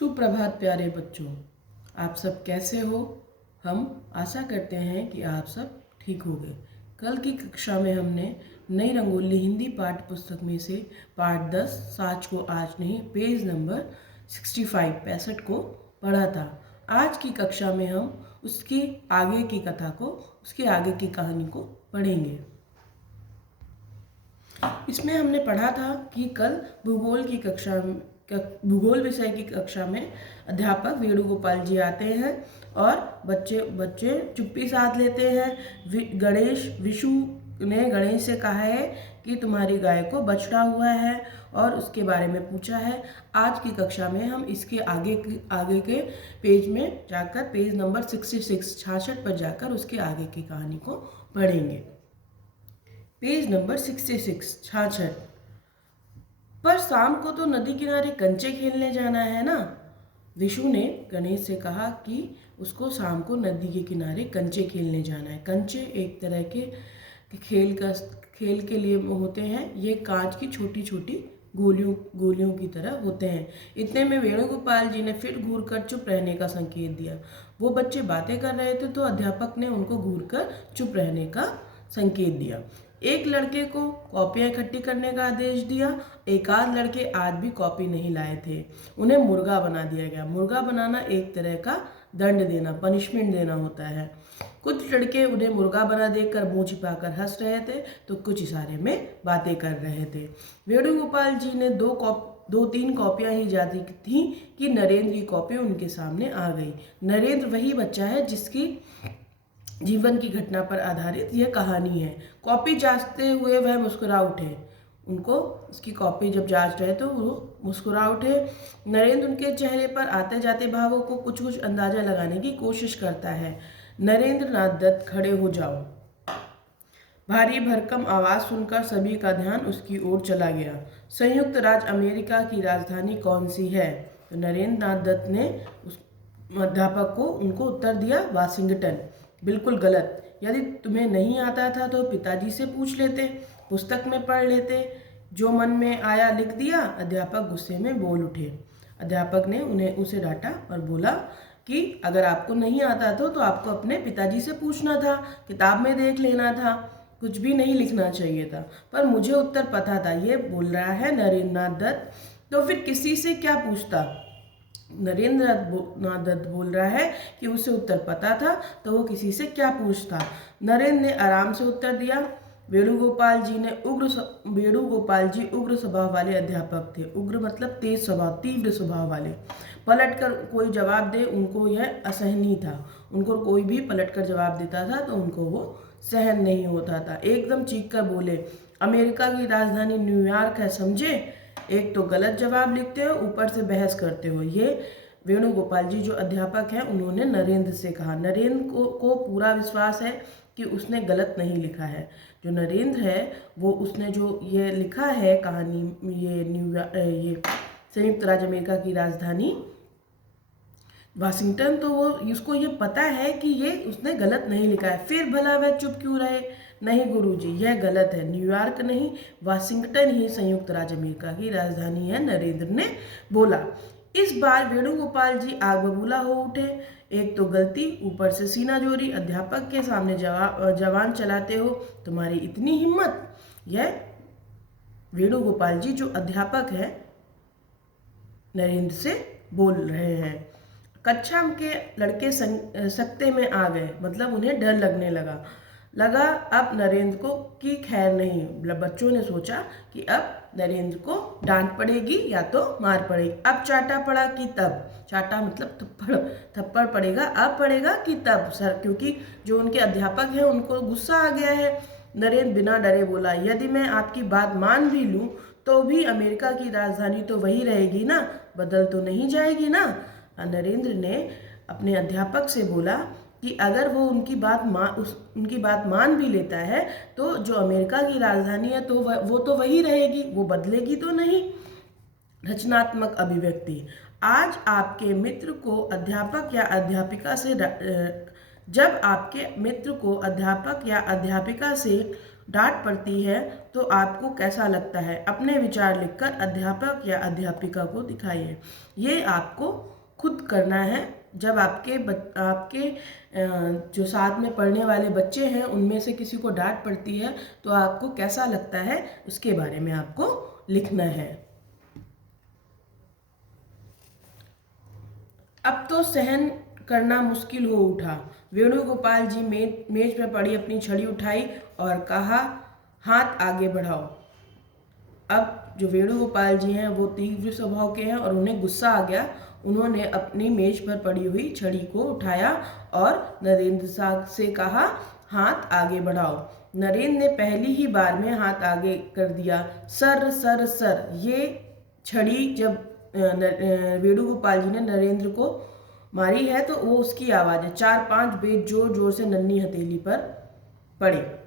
सुप्रभात प्यारे बच्चों, आप सब कैसे हो। हम आशा करते हैं कि आप सब ठीक हो गए। कल की कक्षा में हमने नई रंगोली हिंदी पाठ्य पुस्तक में से पाठ 10 साच को आज नहीं पेज नंबर 65 को पढ़ा था। आज की कक्षा में हम उसकी आगे की कथा को, उसके आगे की कहानी को पढ़ेंगे। इसमें हमने पढ़ा था कि कल भूगोल विषय की कक्षा में अध्यापक वेणुगोपाल जी आते हैं और बच्चे चुप्पी साध लेते हैं। विशु ने गणेश से कहा है कि तुम्हारी गाय को बछड़ा हुआ है और उसके बारे में पूछा है। आज की कक्षा में हम इसके आगे के पेज में जाकर पेज नंबर 66 पर जाकर उसके आगे की कहानी को पढ़ेंगे। पेज नंबर 66 पर शाम को तो नदी किनारे कंचे खेलने जाना है ना। विशु ने गणेश से कहा कि उसको शाम को नदी के किनारे कंचे खेलने जाना है। कंचे एक तरह के खेल के लिए होते हैं। ये कांच की छोटी छोटी गोलियों की तरह होते हैं। इतने में वेणुगोपाल जी ने फिर घूरकर चुप रहने का संकेत दिया। वो बच्चे बातें कर रहे थे तो अध्यापक ने उनको घूरकर चुप रहने का संकेत दिया। एक लड़के को कॉपियां इकट्ठी करने का आदेश दिया। एक आध लड़के आज भी कॉपी नहीं लाए थे। उन्हें मुर्गा बना दिया गया। मुर्गा बनाना एक तरह का दंड देना, पनिशमेंट देना होता है। कुछ लड़के उन्हें मुर्गा बना देखकर मुंह छिपाकर हंस रहे थे तो कुछ इशारे में बातें कर रहे थे। वेणुगोपाल जी ने दो तीन कॉपियां ही जाती थी कि नरेंद्र की कॉपी उनके सामने आ गई। नरेंद्र वही बच्चा है जिसकी जीवन की घटना पर आधारित यह कहानी है। कॉपी जांचते हुए वह मुस्कुरा उठे। उनको उसकी कॉपी जब जांच रहे तो वो मुस्कुरा उठे। नरेंद्र उनके चेहरे पर आते जाते भावों को कुछ कुछ अंदाजा लगाने की कोशिश करता है। नरेंद्र नाथ दत्त, खड़े हो जाओ। भारी भरकम आवाज सुनकर सभी का ध्यान उसकी ओर चला गया। संयुक्त राज्य अमेरिका की राजधानी कौन सी है? तो नरेंद्र नाथ दत्त ने उस अध्यापक को उनको उत्तर दिया, वाशिंगटन। बिल्कुल गलत। यदि तुम्हें नहीं आता था तो पिताजी से पूछ लेते, पुस्तक में पढ़ लेते। जो मन में आया लिख दिया। अध्यापक गुस्से में बोल उठे। अध्यापक ने उसे डांटा और बोला कि अगर आपको नहीं आता तो आपको अपने पिताजी से पूछना था, किताब में देख लेना था, कुछ भी नहीं लिखना चाहिए था। पर मुझे उत्तर पता था। ये बोल रहा है नरेंद्र नाथ दत्त, तो फिर किसी से क्या पूछता? नरेंद्र नाथ दत्त बोल रहा है कि उसे उत्तर पता था तो वो किसी से क्या पूछता। नरेंद्र ने आराम से उत्तर दिया। वेणुगोपाल जी उग्र स्वभाव वाले अध्यापक थे। उग्र मतलब तेज स्वभाव, तीव्र स्वभाव वाले। पलटकर कोई जवाब दे उनको यह असहनीय था। उनको कोई भी पलटकर जवाब देता था तो उनको वो सहन नहीं होता था। एकदम चीख कर बोले, अमेरिका की राजधानी न्यूयॉर्क है, समझे? एक तो गलत जवाब लिखते हो, ऊपर से बहस करते हो। ये वेणुगोपाल जी जो अध्यापक हैं उन्होंने नरेंद्र से कहा। नरेंद्र को पूरा विश्वास है कि उसने गलत नहीं लिखा है। जो नरेंद्र है वो उसने जो ये लिखा है कहानी, ये संयुक्त राज्य अमेरिका की राजधानी वाशिंगटन, तो वो उसको ये पता है कि ये उसने गलत नहीं लिखा है। फिर भला वह चुप क्यों रहे? नहीं गुरुजी, यह गलत है। न्यूयॉर्क नहीं, वाशिंगटन ही संयुक्त राज्य अमेरिका की राजधानी है, नरेंद्र ने बोला। इस बार वेणुगोपाल जी आग बबूला हो उठे। एक तो गलती, ऊपर से सीना जोरी। अध्यापक के सामने जवान चलाते हो, तुम्हारी इतनी हिम्मत? यह वेणुगोपाल जी जो अध्यापक है नरेंद्र से बोल रहे हैं। कक्षा के लड़के सकते में आ गए, मतलब उन्हें डर लगने लगा अब नरेंद्र को की खैर नहीं। बच्चों ने सोचा कि अब नरेंद्र को डांट पड़ेगी या तो मार पड़ेगी। अब चाटा पड़ा कि तब? चाटा मतलब थप्पड़ पड़ेगा, अब पड़ेगा कि तब सर? क्योंकि जो उनके अध्यापक हैं उनको गुस्सा आ गया है। नरेंद्र बिना डरे बोला, यदि मैं आपकी बात मान भी लूं तो भी अमेरिका की राजधानी तो वही रहेगी ना, बदल तो नहीं जाएगी ना। नरेंद्र ने अपने अध्यापक से बोला कि अगर वो उनकी बात मान भी लेता है तो जो अमेरिका की राजधानी है तो वो तो वही रहेगी, वो बदलेगी तो नहीं। रचनात्मक अभिव्यक्ति। आज आपके मित्र को अध्यापक या अध्यापिका से जब आपके मित्र को अध्यापक या अध्यापिका से डांट पड़ती है तो आपको कैसा लगता है? अपने विचार लिखकर अध्यापक या अध्यापिका को दिखाइए। ये आपको खुद करना है। जब आपके जो साथ में पढ़ने वाले बच्चे हैं उनमें से किसी को डांट पड़ती है तो आपको कैसा लगता है उसके बारे में आपको लिखना है। अब तो सहन करना मुश्किल हो उठा। वेणुगोपाल जी मेज पर पड़ी अपनी छड़ी उठाई और कहा, हाथ आगे बढ़ाओ। अब जो वेणुगोपाल जी हैं वो तीव्र स्वभाव के हैं और उन्हें गुस्सा आ गया। उन्होंने अपनी मेज पर पड़ी हुई छड़ी को उठाया और नरेंद्र से कहा, हाथ आगे बढ़ाओ। नरेंद्र ने पहली ही बार में हाथ आगे कर दिया। Sir sir sir. ये छड़ी जब वेणुगोपाल जी ने नरेंद्र को मारी है तो वो उसकी आवाज़ है। 4-5 बेत जोर जोर से नन्ही हथेली पर पड़े।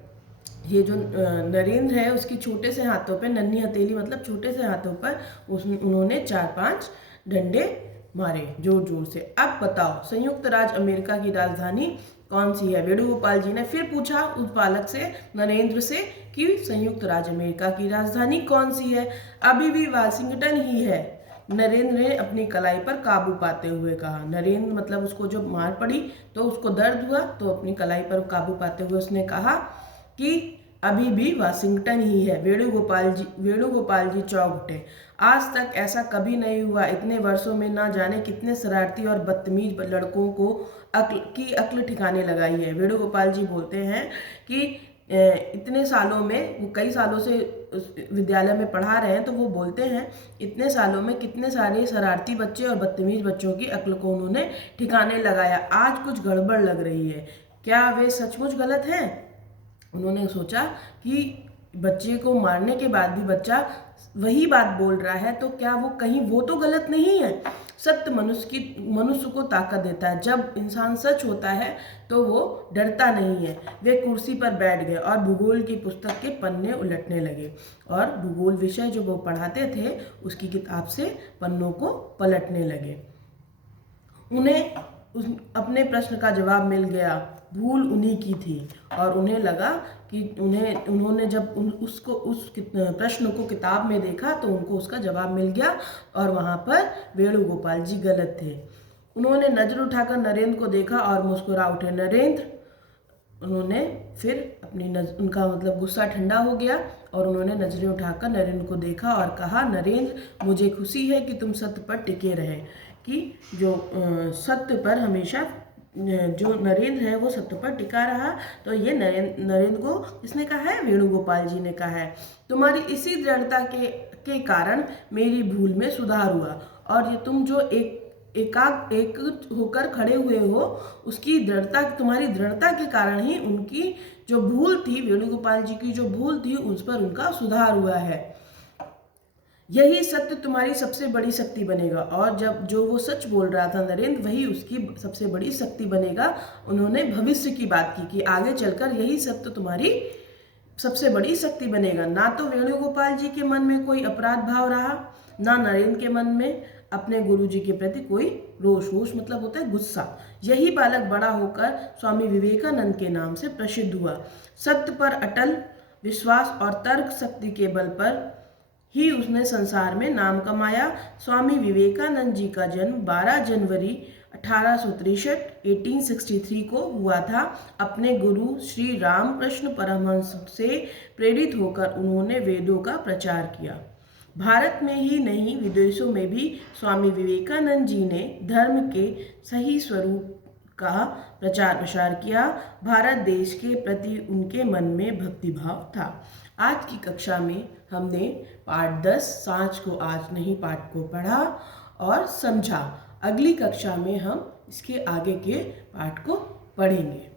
ये जो नरेंद्र है उसकी छोटे से हाथों पे, नन्ही हथेली मतलब छोटे से हाथों पर उन्होंने 4-5 डंडे मारे जोर जोर से। अब बताओ संयुक्त राज्य अमेरिका की राजधानी कौन सी है? वेणुगोपाल जी ने फिर पूछा उस बालक से, नरेंद्र से, कि संयुक्त राज्य अमेरिका की राजधानी कौन सी है? अभी भी वाशिंगटन ही है। नरेंद्र ने अपनी कलाई पर काबू पाते हुए कहा। नरेंद्र मतलब उसको जब मार पड़ी तो उसको दर्द हुआ तो अपनी कलाई पर काबू पाते हुए उसने कहा कि अभी भी वाशिंगटन ही है। वेणुगोपाल जी चौंक उठे। आज तक ऐसा कभी नहीं हुआ। इतने वर्षों में ना जाने कितने शरारती और बदतमीज लड़कों को अक्ल ठिकाने लगाई है। वेणुगोपाल जी बोलते हैं कि इतने सालों में, वो कई सालों से विद्यालय में पढ़ा रहे हैं, तो वो बोलते हैं इतने सालों में कितने सारे शरारती बच्चे और बदतमीज बच्चों की अक्ल को उन्होंने ठिकाने लगाया। आज कुछ गड़बड़ लग रही है। क्या वे सचमुच गलत हैं? उन्होंने सोचा कि बच्चे को मारने के बाद भी बच्चा वही बात बोल रहा है तो क्या वो तो गलत नहीं है। सत्य मनुष्य को ताकत देता है। जब इंसान सच होता है तो वो डरता नहीं है। वे कुर्सी पर बैठ गए और भूगोल की पुस्तक के पन्ने उलटने लगे और भूगोल विषय जो वो पढ़ाते थे उसकी किताब से पन्नों को पलटने लगे। उन्हें अपने प्रश्न का जवाब मिल गया। भूल उन्हीं की थी और उन्हें लगा कि उन्होंने जब उस प्रश्न को किताब में देखा तो उनको उसका जवाब मिल गया और वहाँ पर वेणुगोपाल जी गलत थे। उन्होंने नजर उठाकर नरेंद्र को देखा और मुस्कुरा उठे। नरेंद्र, उन्होंने फिर उनका मतलब गुस्सा ठंडा हो गया और उन्होंने नजरें उठाकर नरेंद्र को देखा और कहा, नरेंद्र, मुझे खुशी है कि तुम सत्य पर टिके रहे, कि जो सत्य पर हमेशा जो नरेंद्र है वो सत्य पर टिका रहा। तो ये नरेंद्र को किसने कहा है? वेणुगोपाल जी ने कहा है। तुम्हारी इसी दृढ़ता के कारण मेरी भूल में सुधार हुआ और ये तुम जो एक होकर खड़े हुए हो उसकी दृढ़ता, तुम्हारी दृढ़ता के कारण ही उनकी जो भूल थी, वेणुगोपाल जी की जो भूल थी, उस पर उनका सुधार हुआ है। यही सत्य तुम्हारी सबसे बड़ी शक्ति बनेगा। और जब जो वो सच बोल रहा था नरेंद्र, वही उसकी सबसे बड़ी शक्ति बनेगा। उन्होंने भविष्य की बात की कि आगे चलकर यही सत्य तुम्हारी सबसे बड़ी शक्ति बनेगा। ना तो वेणुगोपाल जी के मन में कोई अपराध भाव रहा, ना नरेंद्र के मन में अपने गुरु जी के प्रति कोई रोष मतलब होता है गुस्सा। यही बालक बड़ा होकर स्वामी विवेकानंद के नाम से प्रसिद्ध हुआ। सत्य पर अटल विश्वास और तर्क शक्ति के बल पर ही उसने संसार में नाम कमाया। स्वामी विवेकानंद जी का जन्म 12 जनवरी 1863 को हुआ था। अपने गुरु श्री रामकृष्ण परमहंस से प्रेरित होकर उन्होंने वेदों का प्रचार किया। भारत में ही नहीं, विदेशों में भी स्वामी विवेकानंद जी ने धर्म के सही स्वरूप का प्रचार प्रसार किया। भारत देश के प्रति उनके मन में भक्तिभाव था। आज की कक्षा में हमने पाठ 10 सांझ को आज नहीं पाठ को पढ़ा और समझा। अगली कक्षा में हम इसके आगे के पाठ को पढ़ेंगे।